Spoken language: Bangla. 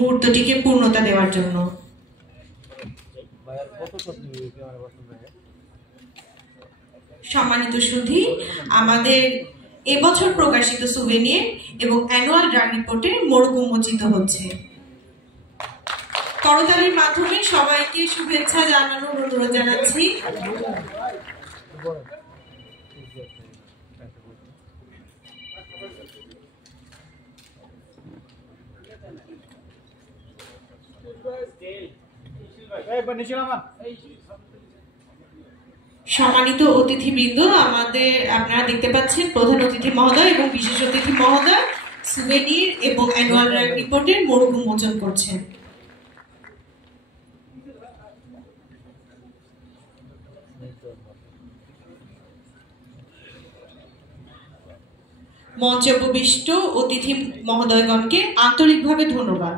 মুহূর্তটিকে পূর্ণতা দেওয়ার জন্য। সম্মানিত সুধী, আমাদের এবছর প্রকাশিত সুভেনির এবং অ্যানুয়াল ড্রাগ রিপোর্টের মোড়ক উন্মোচিত হচ্ছে। করতালির মাধ্যমে সবাইকে শুভেচ্ছা জানানোর অনুরোধ জানাচ্ছি। সম্মানিত অতিথিবৃন্দ, আপনারা দেখতে পাচ্ছেন প্রধান অতিথি মহোদয় এবং বিশেষ অতিথি মহোদয় সুভেনির এবং অ্যানুয়াল ড্রাগ রিপোর্টের মোড়ক উন্মোচন করছেন। মঞ্চে উপবিষ্ট অতিথি মহোদয়গণকে আন্তরিকভাবে ধন্যবাদ।